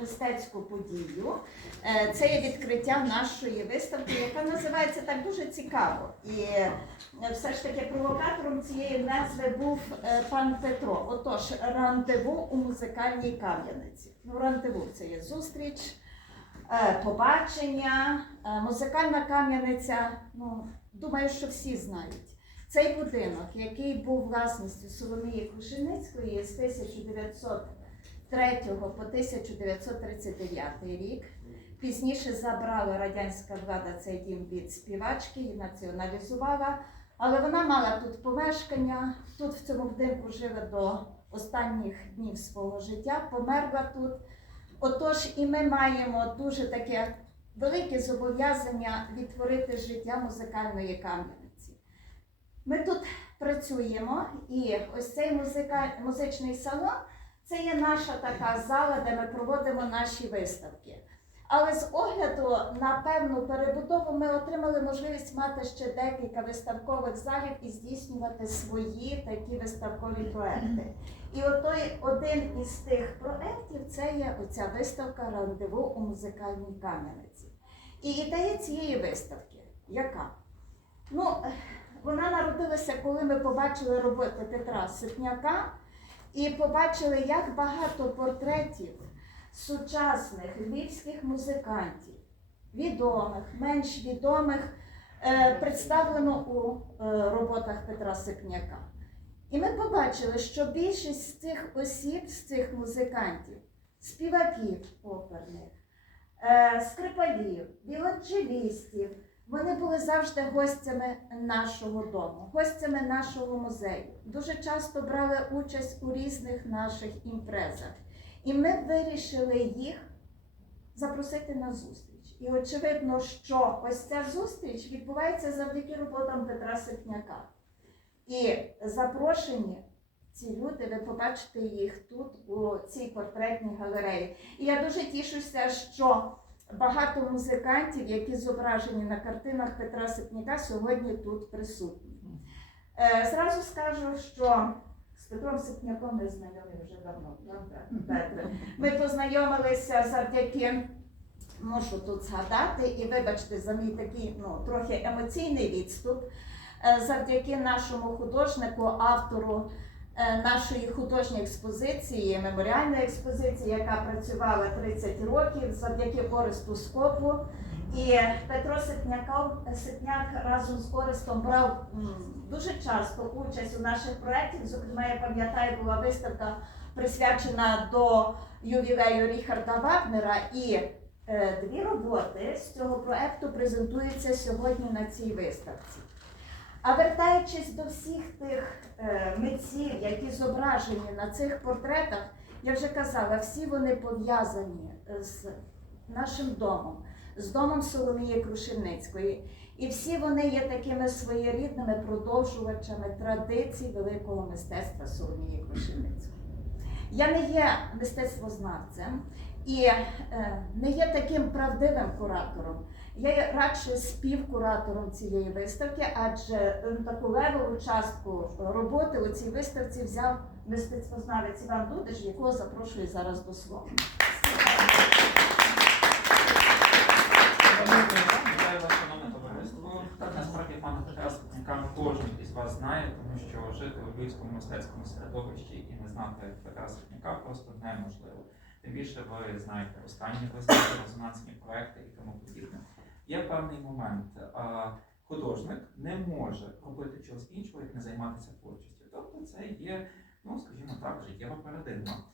мистецьку подію. Е, Це є відкриття нашої виставки, яка називається так дуже цікаво. І е, все ж таки провокатором цієї назви був е, пан Петро. Отож, рандеву у музикальній кам'яниці. Ну, рандеву це є зустріч, побачення, музикальна кам'яниця. Ну, думаю, що всі знають. Цей будинок, який був власністю Соломії Крушеницької з 1903 по 1939 рік. Пізніше забрала радянська влада цей дім від співачки і націоналізувала. Але вона мала тут помешкання, тут в цьому будинку жила до останніх днів свого життя, померла тут. Отож, і ми маємо дуже таке велике зобов'язання відтворити життя музикальної кам'яниці. Ми тут працюємо, і ось цей музика... музичний салон це є наша така зала, де ми проводимо наші виставки. Але з огляду на певну перебудову ми отримали можливість мати ще декілька виставкових залів і здійснювати свої такі виставкові проекти. І отой один із тих проєктів це є оця виставка рандеву у музикальній кам'яниці. І ідея цієї виставки яка? Ну, вона народилася, коли ми побачили роботи Петра Ситняка і побачили, як багато портретів сучасних львівських музикантів, відомих, менш відомих, е, представлено у е, роботах Петра Ситняка. І ми побачили, що більшість з цих осіб, з цих музикантів, співаків оперних, е, скрипалів, віолончелістів, вони були завжди гостями нашого дому, гостями нашого музею. Дуже часто брали участь у різних наших імпрезах. І ми вирішили їх запросити на зустріч. І очевидно, що ось ця зустріч відбувається завдяки роботам Петра Ситняка. І запрошені ці люди, ви побачите їх тут, у цій портретній галереї. І я дуже тішуся, що багато музикантів, які зображені на картинах Петра Ситняка, сьогодні тут присутні. Е, Зразу скажу, що з Петром Ситняком ми знайомі вже давно, Петре? Ми познайомилися завдяки, можу тут згадати, і вибачте за мій такий ну, трохи емоційний відступ, е, завдяки нашому художнику, автору нашої художньої експозиції, меморіальної експозиції, яка працювала 30 років, завдяки Оресту Скопу. І Петро Ситняков, Ситняк разом з Орестом брав дуже часто участь у наших проєктах. Зокрема, я пам'ятаю, була виставка присвячена до ювілею Ріхарда Вагнера. І е, дві роботи з цього проєкту презентуються сьогодні на цій виставці. А вертаючись до всіх тих е, митців, які зображені на цих портретах, я вже казала, всі вони пов'язані з нашим домом, з домом Соломії Крушельницької. І всі вони є такими своєрідними продовжувачами традицій великого мистецтва Соломії Крушельницької. Я не є мистецтвознавцем і е, не є таким правдивим куратором. Я є радше співкуратором цієї виставки, адже е, таку левову частку роботи у цій виставці взяв мистецтвознавець Іван Дудиш, якого запрошую зараз до слова. Кожен із вас знає, тому що жити у львівському мистецькому середовищі і не знати Петра Скотняка просто неможливо. Тим більше ви знаєте останні виставки, резонансні проекти і тому подібне. Є певний момент. а, Художник не може робити чогось іншого, як не займатися творчістю. Тобто це є, ну скажімо так, життєва парадигма.